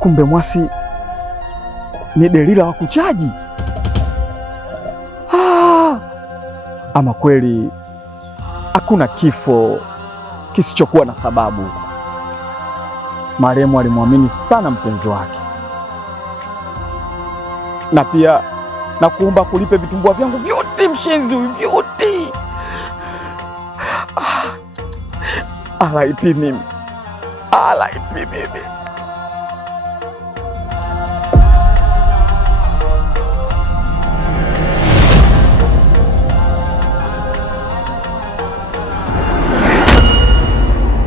Kumbe Mwasi ni Delila wa kuchaji. Ama kweli hakuna kifo kisichokuwa na sababu. Marehemu alimwamini sana mpenzi wake, na pia na kuomba kulipe vitumbua vyangu vyote, mshenzi huyu, vyote. Alaipi mimi.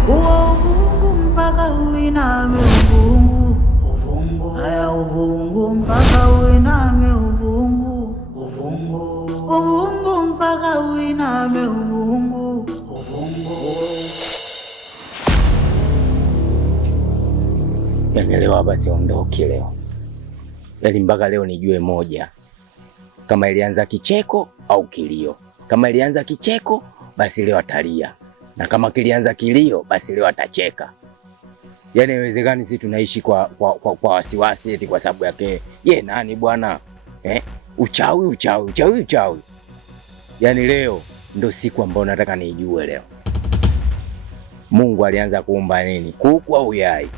Uvungu mpaka uiname uvungu, haya uvungu mpaka uiname uvungu, uvungu mpaka uiname uvungu. Yani leo basi ondoke leo. Yani mpaka leo nijue moja, kama ilianza kicheko au kilio. Kama ilianza kicheko basi leo atalia, na kama kilianza kilio basi leo atacheka. Yani haiwezekani sisi tunaishi kwa wasiwasi eti kwa sababu yake ye nani bwana, uchawi. Yani leo ndo siku ambayo nataka nijue leo Mungu alianza kuumba nini, kuku au yai?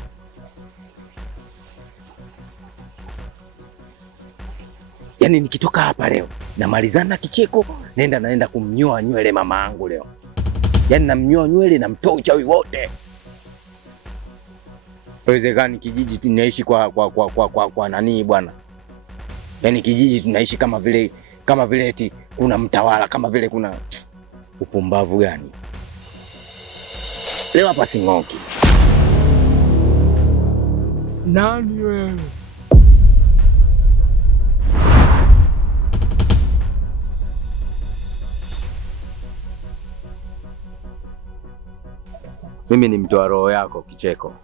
Yani nikitoka hapa leo namalizana kicheko, naenda kumnyoa nywele mama yangu leo. Yani namnyoa nywele, namtoa uchawi wote. Haiwezekani kijiji tunaishi kwa nani bwana? Yani kijiji tunaishi kama vile eti kuna mtawala, kama vile kuna upumbavu gani? Leo hapa sing'oki. Nani wewe? Mimi ni mtoa roho yako Kicheko.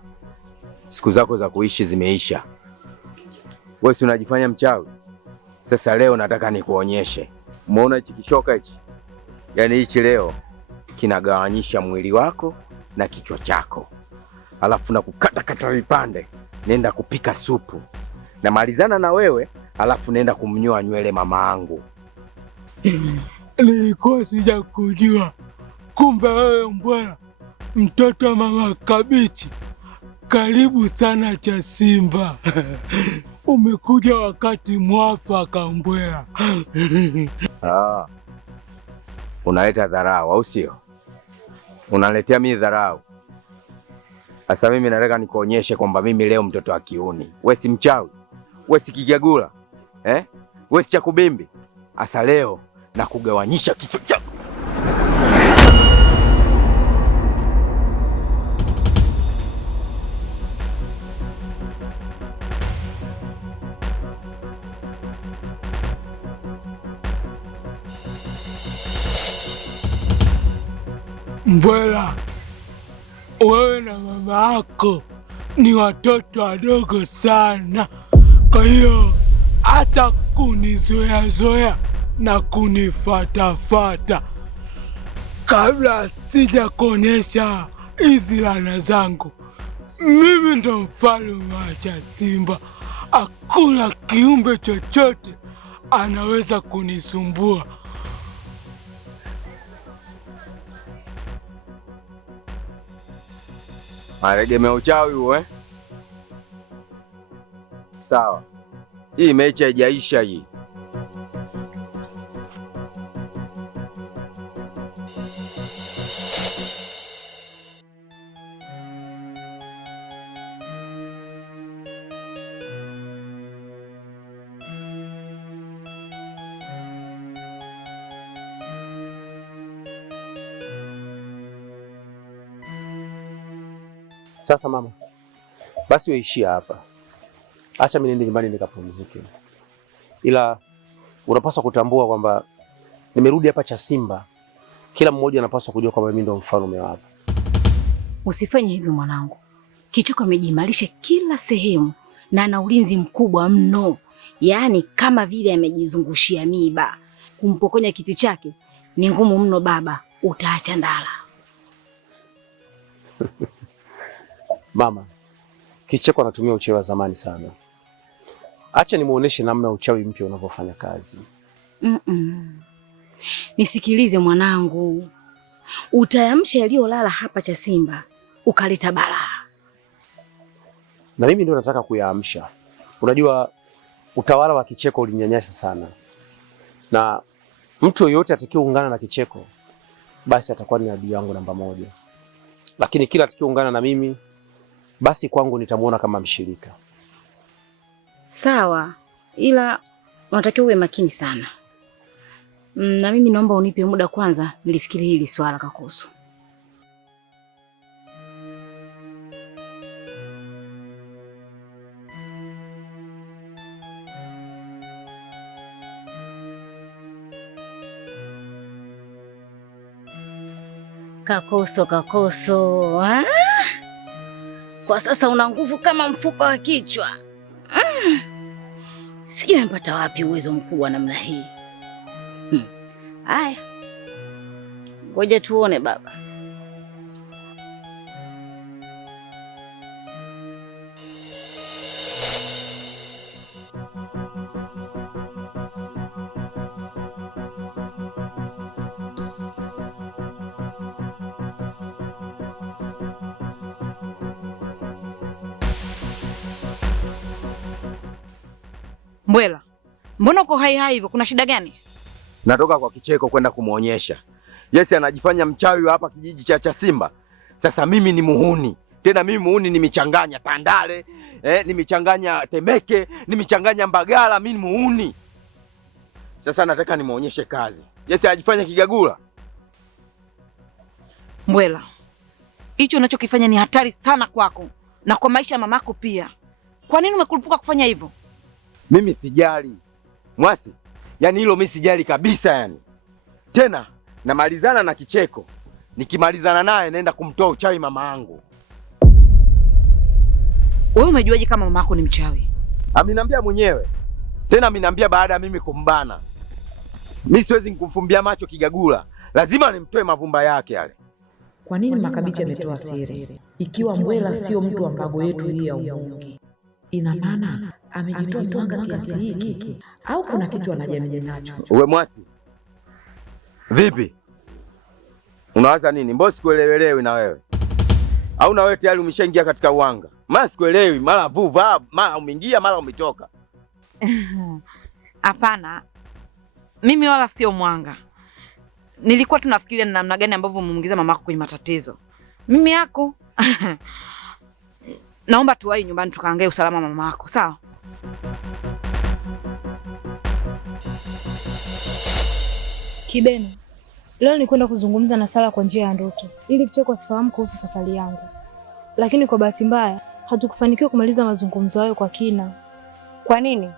Siku zako za kuishi zimeisha. Wewe si unajifanya mchawi? Sasa leo nataka nikuonyeshe. Umeona hichi kishoka hichi? Yaani hichi leo kinagawanyisha mwili wako na kichwa chako. Alafu na kukata vipande. Nenda kupika supu. Na malizana na wewe, alafu nenda kumnyoa nywele mama yangu. Nilikuwa sijakujua. Kumbe wewe mbwana, mtoto wa mama Kabichi. Karibu sana Chasimba. Umekuja wakati mwafaka mbwea. Unaleta dharau au sio? Unaletea mimi dharau. Sasa mimi nataka nikuonyeshe kwamba mimi leo mtoto wa kiuni. Wewe si mchawi? Wewe si kigagula? Wewe si chakubimbi? Asa leo na kugawanyisha kichwa chako. Mbwela, wewe na mama yako ni watoto wadogo sana. Kwa hiyo hata kunizoea na kunifatafata kabla sija kuonyesha hizi laana zangu, mimi ndo mfalme wa Chasimba. Hakuna kiumbe chochote anaweza kunisumbua. Aregemea uchawi huo Sawa. Hii mechi haijaisha hii. Sasa mama, basi uishia hapa. Acha mimi niende nyumbani nikapumzike. Ila unapaswa kutambua kwamba nimerudi hapa Chasimba. Kila mmoja anapaswa kujua kwamba mimi ndo mfalme wa hapa. Usifanye hivyo mwanangu. Kicheko amejimarisha kila sehemu na ana ulinzi mkubwa mno. Yaani kama vile amejizungushia miba. Kumpokonya kiti chake ni ngumu mno baba, utaacha ndala. Mama, Kicheko anatumia uchawi wa zamani sana. Acha nimuoneshe namna uchawi mpya unavyofanya kazi. Nisikilize mwanangu, utayamsha yaliyolala hapa Chasimba ukaleta balaa. Na mimi ndio nataka kuyaamsha. Unajua utawala wa Kicheko ulinyanyasa sana, na mtu yoyote atakayeungana na Kicheko basi atakuwa ni adui yangu namba 1. Lakini kila atakayeungana na mimi basi kwangu nitamuona kama mshirika. Sawa, ila unatakiwa uwe makini sana. Na mimi naomba unipe muda kwanza nilifikiri hili swala Kakoso. Kakoso, ha? Kwa sasa una nguvu kama mfupa wa kichwa. Sijui amepata wapi uwezo mkubwa namna hii. Haya, ngoja tuone baba. Mbwela, mbona uko hai hivyo? Kuna shida gani? Natoka kwa Kicheko kwenda kumuonyesha. Yesi anajifanya mchawi hapa kijiji cha Chasimba. Sasa mimi ni muhuni. Tena mimi muhuni nimechanganya Tandale, nimechanganya Temeke, nimechanganya Mbagala, mimi ni muhuni. Sasa nataka nimuonyeshe kazi. Yesi anajifanya kigagula. Mbwela, hicho unachokifanya ni hatari sana kwako na kwa maisha ya mamako pia. Kwa nini umekurupuka kufanya hivyo? Mimi sijali. Mwasi, yani hilo mimi sijali kabisa yani. Tena namalizana na Kicheko. Nikimalizana naye naenda kumtoa uchawi mama yangu. Wewe umejuaje kama mama yako ni mchawi? Ameniambia mwenyewe. Tena ameniambia baada ya mimi kumbana. Mimi siwezi nikumfumbia macho kigagula. Lazima nimtoe mavumba yake yale. Kwa nini Makabichi ametoa siri? Ikiwa Mbwela sio mtu wa mbago yetu hii ya uongo. Ina maana amejitoa mwanga kiasi hiki au kuna kitu anajamii nacho? Uwe Mwasi. Vipi? Unawaza nini? Mbona sikuelewelewi na wewe? Au na wewe tayari umeshaingia katika uwanga? Mara sikuelewi, mara vuva, mara umeingia, mara umetoka. Hapana. Mimi wala sio mwanga. Nilikuwa tunafikiria ni namna gani ambavyo umuingiza mamako kwenye matatizo. Mimi yako. Naomba tuwahi nyumbani tukaangalie usalama wa mama yako, sawa? Kibeno, leo nilikwenda kuzungumza na Sara kwa njia ya ndoto ili Kicheko asifahamu kuhusu safari yangu. Lakini kwa bahati mbaya hatukufanikiwa kumaliza mazungumzo hayo kwa kina. Kwa nini?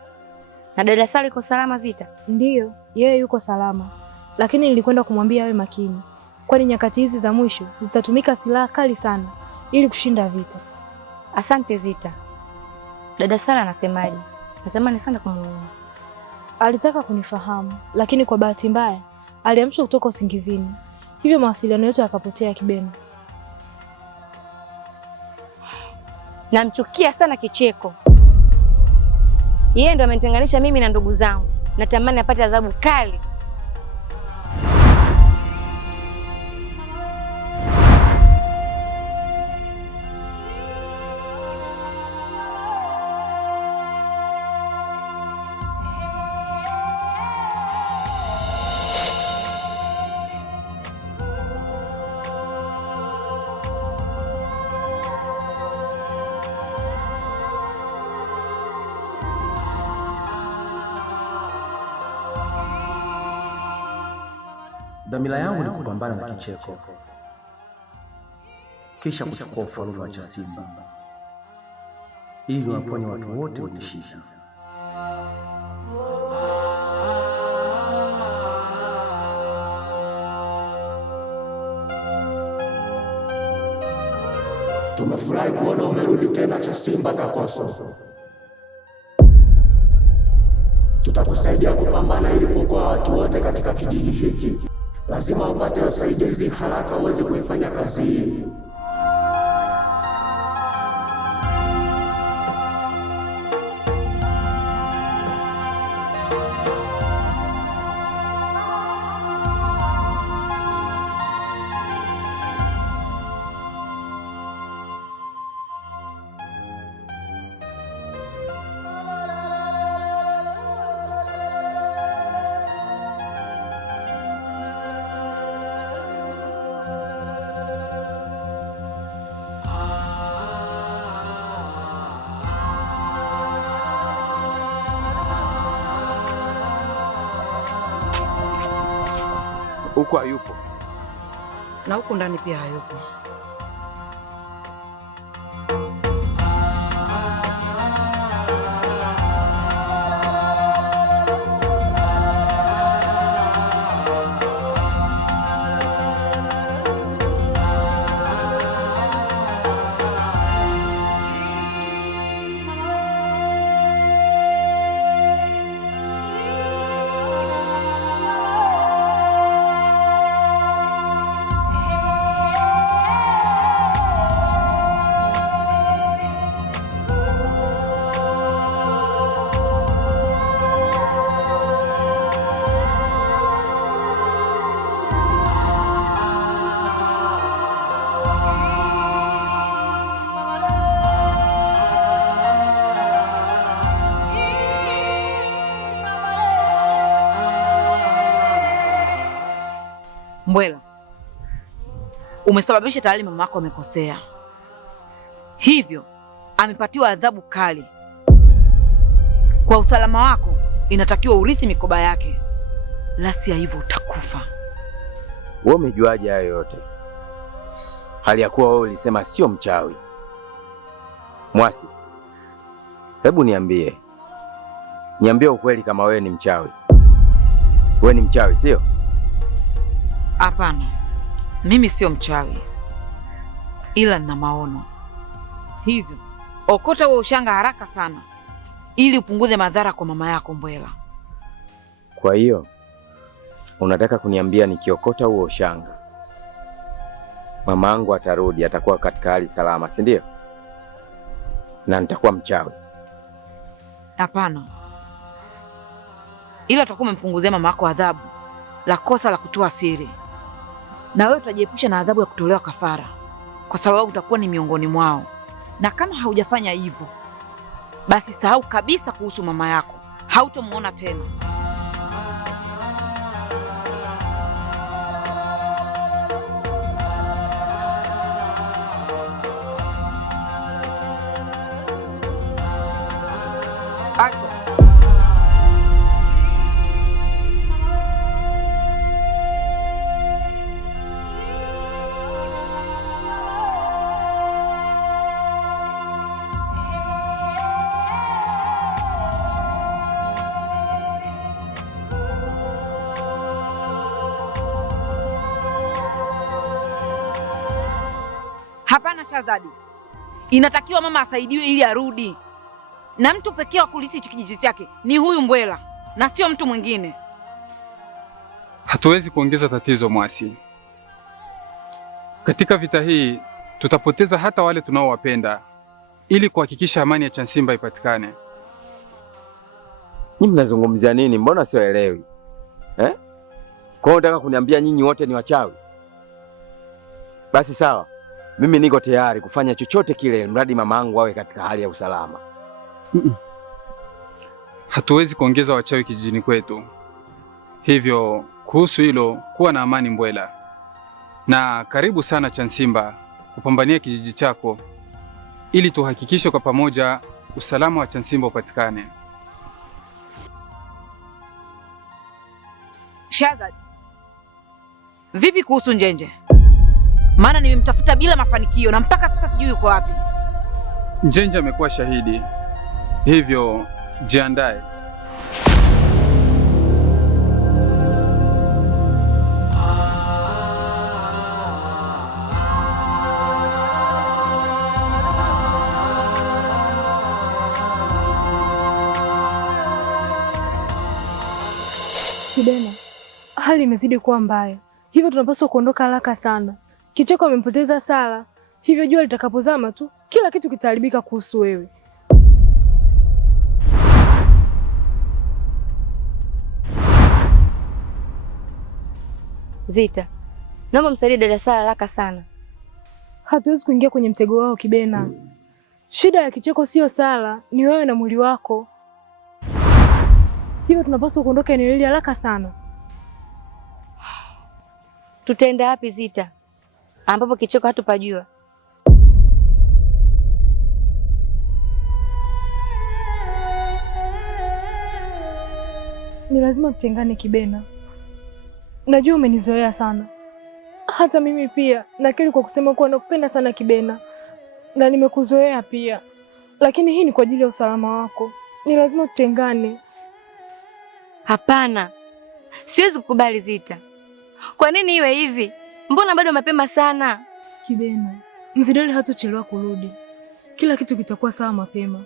Na dada Sara iko salama Zita? Ndiyo, yeye yuko salama. Lakini nilikwenda kumwambia awe makini. Kwani nyakati hizi za mwisho zitatumika silaha kali sana ili kushinda vita. Asante Zita. Dada Sara anasemaje? Natamani sana kumuona. Alitaka kunifahamu, lakini kwa bahati mbaya aliamshwa kutoka usingizini. Hivyo mawasiliano yetu yakapotea Kibeno. Namchukia sana Kicheko. Yeye ndo amenitenganisha mimi na ndugu zangu. Natamani apate adhabu kali. Dhamira yangu ni kupambana na Kicheko, kisha kuchukua ufalme wa Chasimba ili waponye watu wote wenye shida. Tumefurahi kuona umerudi tena Chasimba Kakoso. Tutakusaidia kupambana ili kuokoa watu wote katika kijiji hiki. Lazima upate usaidizi haraka uweze kuifanya kazi hii. Huko hayupo na huku ndani pia hayupo. Mbwela, umesababisha tayari mama yako amekosea, hivyo amepatiwa adhabu kali. Kwa usalama wako inatakiwa urithi mikoba yake, la si hivyo utakufa. Wewe umejuaje hayo yote, hali ya kuwa wewe ulisema sio mchawi? Mwasi, hebu niambie ukweli, kama wewe ni mchawi. Wewe ni mchawi, sio? Hapana, mimi sio mchawi, ila nina maono. Hivyo okota huo ushanga haraka sana, ili upunguze madhara kwa mama yako Mbwela. Kwa hiyo unataka kuniambia nikiokota huo ushanga mama yangu atarudi, atakuwa katika hali salama, si ndio? Na nitakuwa mchawi? Hapana, ila utakuwa umempunguzia mama yako adhabu la kosa la kutoa siri, na wewe utajiepusha na adhabu ya kutolewa kafara, kwa sababu utakuwa ni miongoni mwao. Na kama haujafanya hivyo, basi sahau kabisa kuhusu mama yako, hautomuona tena. Hapana Shazadi, inatakiwa mama asaidiwe ili arudi, na mtu pekee wa kulisi kijiji chake ni huyu Mbwela na sio mtu mwingine. Hatuwezi kuongeza tatizo Mwasi. Katika vita hii tutapoteza hata wale tunaowapenda, ili kuhakikisha amani ya Chansimba ipatikane. Nyinyi mnazungumzia nini? Mbona sielewi? Kwa hiyo unataka kuniambia nyinyi wote ni wachawi? Basi sawa, mimi niko tayari kufanya chochote kile mradi mama yangu awe katika hali ya usalama. Hatuwezi kuongeza wachawi kijijini kwetu. Hivyo kuhusu hilo, kuwa na amani Mbwela. Na karibu sana Chansimba kupambania kijiji chako, ili tuhakikishe kwa pamoja usalama wa Chansimba upatikane. Shazad, vipi kuhusu Njenje? Maana nimemtafuta bila mafanikio na mpaka sasa sijui yuko wapi. Njenje amekuwa shahidi, hivyo jiandae. Kibena, hali imezidi kuwa mbaya, hivyo tunapaswa kuondoka haraka sana. Kicheko amempoteza Sara, hivyo jua litakapozama tu kila kitu kitaharibika kuhusu wewe. Zita, naomba msaidie dada Sara haraka sana. Hatuwezi kuingia kwenye mtego wao Kibena. Shida ya Kicheko sio Sara, ni wewe na mwili wako. Hivyo tunapaswa kuondoka eneo hili haraka sana. Tutaenda wapi Zita, ambapo Kicheko hatupajua? Ni lazima tutengane Kibena. najua umenizoea sana. Hata mimi pia nakiri kwa kusema kuwa nakupenda sana Kibena, na nimekuzoea pia, lakini hii ni kwa ajili ya usalama wako. Ni lazima tutengane. Hapana, siwezi kukubali Zita. Kwa nini iwe hivi? Mbona bado mapema sana? Kibena, Mzidori hatochelewa kurudi. Kila kitu kitakuwa sawa mapema.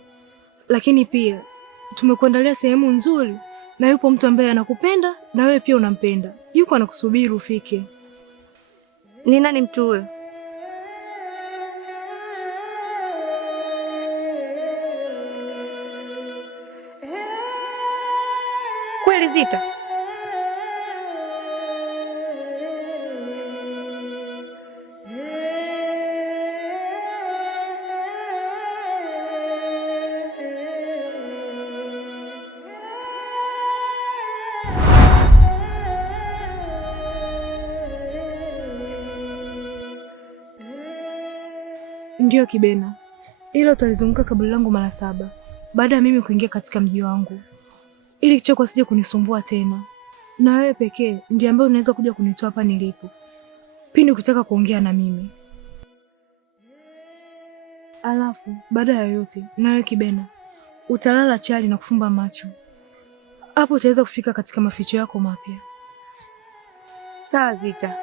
Lakini pia tumekuandalia sehemu nzuri, na yupo mtu ambaye anakupenda na wewe pia unampenda. Yuko anakusubiri ufike. Ni nani mtu huyo? Kweli Zita? Ndiyo Kibena, ila utalizunguka kaburi langu mara 7 baada ya mimi kuingia katika mji wangu, ili kicheko asije kunisumbua tena. Na wewe pekee ndiye ambaye unaweza kuja kunitoa hapa nilipo pindi ukitaka kuongea na mimi. Alafu baada ya yote, na wewe Kibena utalala chali na kufumba macho. Hapo utaweza kufika katika maficho yako mapya. Sawa Zita.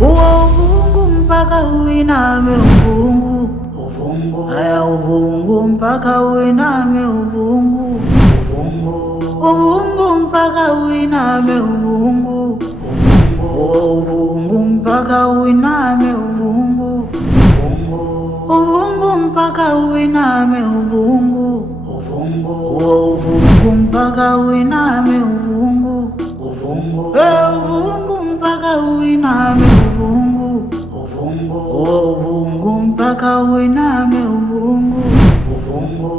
Uvungu mpaka uiname uvungu, uvungu. Haya uvungu mpaka uiname uvungu, uvungu. Uvungu mpaka uiname uvungu, uvungu. Uvungu mpaka uiname uvungu, uvungu. Uvungu mpaka uiname uvungu, uvungu. Uvungu mpaka uiname uvungu, uvungu. Uvungu mpaka uiname uvungu, uvungu. Uvungu mpaka uiname uvungu, uvungu.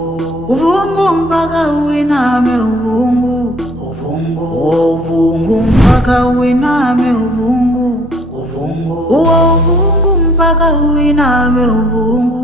Uvungu mpaka uiname uvungu, uvungu. Uvungu mpaka uiname uvungu, uvungu. Uvungu mpaka uiname uvungu.